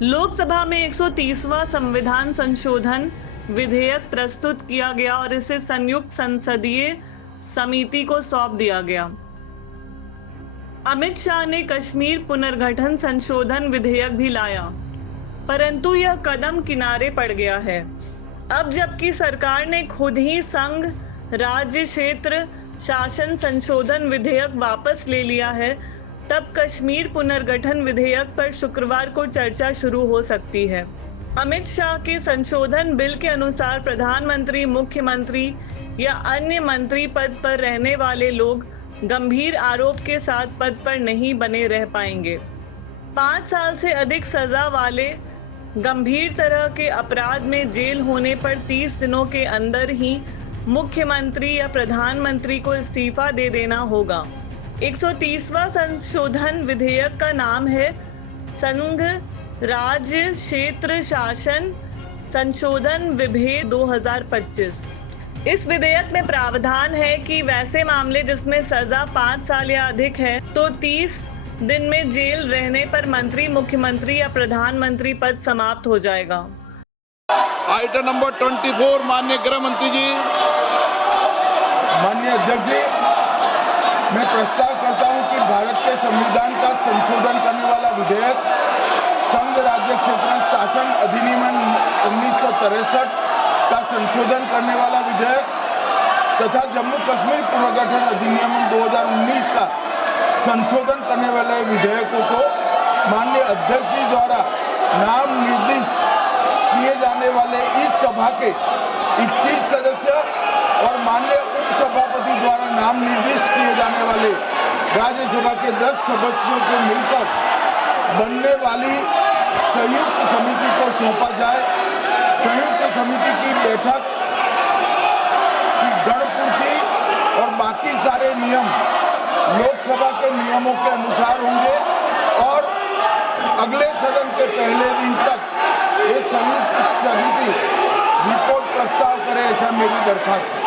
लोकसभा में 130वां संविधान संशोधन विधेयक प्रस्तुत किया गया और इसे संयुक्त संसदीय समिति को सौंप दिया गया। अमित शाह ने कश्मीर पुनर्गठन संशोधन विधेयक भी लाया, परंतु यह कदम किनारे पड़ गया है। अब जबकि सरकार ने खुद ही संघ राज्य क्षेत्र शासन संशोधन विधेयक वापस ले लिया है, तब कश्मीर पुनर्गठन विधेयक पर शुक्रवार को चर्चा शुरू हो सकती है। अमित शाह के संशोधन बिल के अनुसार प्रधानमंत्री, मुख्यमंत्री या अन्य मंत्री पद पर रहने वाले लोग गंभीर आरोप के साथ पद पर नहीं बने रह पाएंगे। 5 साल से अधिक सजा वाले गंभीर तरह के अपराध में जेल होने पर 30 दिनों के अंदर ही मुख्यमंत्री या प्रधानमंत्री को इस्तीफा दे देना होगा। 130वां संशोधन विधेयक का नाम है संघ राज्य क्षेत्र शासन संशोधन विधेयक 2025। इस विधेयक में प्रावधान है कि वैसे मामले जिसमें सजा 5 साल या अधिक है तो 30 दिन में जेल रहने पर मंत्री, मुख्यमंत्री या प्रधानमंत्री पद समाप्त हो जाएगा। आइटम नंबर 24, माननीय गृह मंत्री जी। माननीय अध्यक्ष जी, मैं प्रस्ताव करता हूं कि भारत के संविधान का संशोधन करने वाला विधेयक, संघ राज्य क्षेत्र शासन अधिनियम 1963 का संशोधन करने वाला विधेयक तथा जम्मू कश्मीर पुनर्गठन अधिनियम 2019 का संशोधन करने वाले विधेयकों को माननीय अध्यक्ष जी द्वारा नाम निर्दिष्ट किए जाने वाले इस सभा के 21 सदस्य और माननीय उपसभापति द्वारा नाम निर्दिष्ट किए जाने वाले राज्यसभा के 10 सदस्यों को मिलकर बनने वाली संयुक्त समिति को सौंपा जाए। संयुक्त समिति की बैठक की गणपूर्ति और बाकी सारे नियम लोकसभा के नियमों के अनुसार होंगे और अगले सदन के पहले दिन तक ये संयुक्त समिति रिपोर्ट प्रस्ताव करे, ऐसा मेरी दरखास्त है।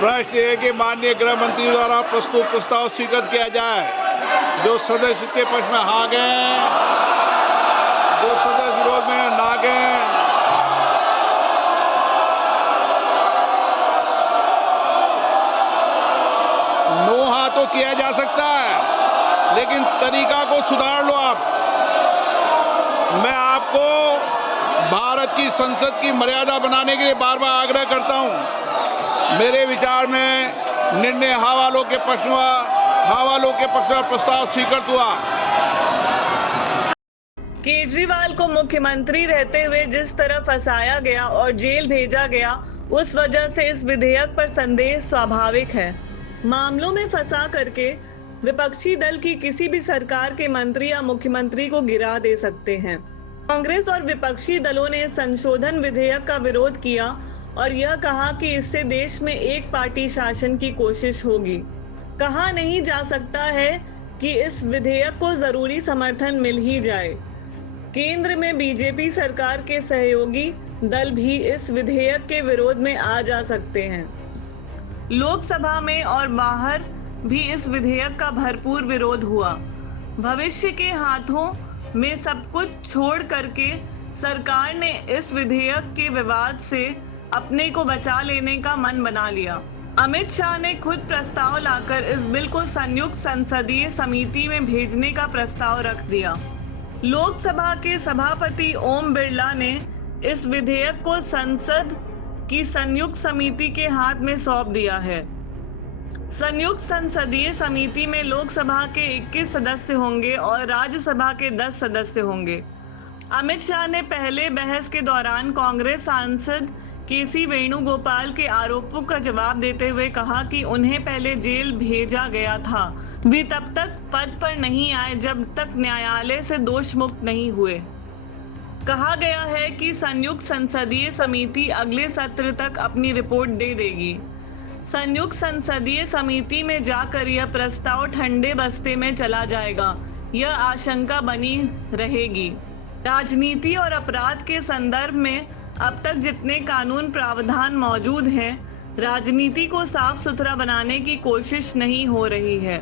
प्रश्न है कि माननीय गृह मंत्री द्वारा प्रस्तुत प्रस्ताव स्वीकृत किया जाए। जो सदस्य के पक्ष में हाँ गए, जो सदस्य विरोध में ना गए। नो हाँ तो किया जा सकता है, लेकिन तरीका को सुधार लो आप। मैं आपको भारत की संसद की मर्यादा बनाने के लिए बार बार आग्रह करता हूं। मेरे विचार में निर्णय हाँ वालों के पक्ष में प्रस्ताव स्वीकृत हुआ। केजरीवाल को मुख्यमंत्री रहते हुए जिस तरह फंसाया गया और जेल भेजा गया, उस वजह से इस विधेयक पर संदेह स्वाभाविक है। मामलों में फंसा करके विपक्षी दल की किसी भी सरकार के मंत्री या मुख्यमंत्री को गिरा दे सकते हैं। कांग्रेस और विपक्षी दलों ने संशोधन विधेयक का विरोध किया और यह कहा कि इससे देश में एक पार्टी शासन की कोशिश होगी। कहा नहीं जा सकता है कि इस विधेयक को जरूरी समर्थन मिल ही जाए। केंद्र में बीजेपी सरकार के सहयोगी दल भी इस विधेयक के विरोध में आ जा सकते हैं। लोकसभा में और बाहर भी इस विधेयक का भरपूर विरोध हुआ। भविष्य के हाथों में सब कुछ छोड़ करके सरकार ने इस विधेयक के विवाद से अपने को बचा लेने का मन बना लिया। अमित शाह ने खुद प्रस्ताव लाकर इस बिल को संयुक्त संसदीय समिति में भेजने का प्रस्ताव रख दिया। लोकसभा के सभापति ओम बिरला ने इस विधेयक को संसद की संयुक्त समिति के हाथ में सौंप दिया है। संयुक्त संसदीय समिति में लोकसभा के 21 सदस्य होंगे और राज्यसभा के 10 सदस्य होंगे। अमित शाह ने पहले बहस के दौरान कांग्रेस सांसद केसी वेणुगोपाल के आरोपों का जवाब देते हुए कहा कि उन्हें पहले जेल भेजा गया था, वे तब तक पद पर नहीं आए जब तक न्यायालय से दोष मुक्त नहीं हुए। कहा गया है कि संयुक्त संसदीय समिति अगले सत्र तक अपनी रिपोर्ट दे देगी। संयुक्त संसदीय समिति में जाकर यह प्रस्ताव ठंडे बस्ते में चला जाएगा, यह आशंका बनी रहेगी। राजनीति और अपराध के संदर्भ में अब तक जितने कानून प्रावधान मौजूद हैं, राजनीति को साफ सुथरा बनाने की कोशिश नहीं हो रही है।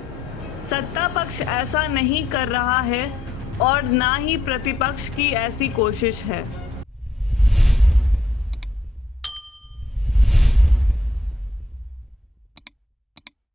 सत्ता पक्ष ऐसा नहीं कर रहा है और ना ही प्रतिपक्ष की ऐसी कोशिश है।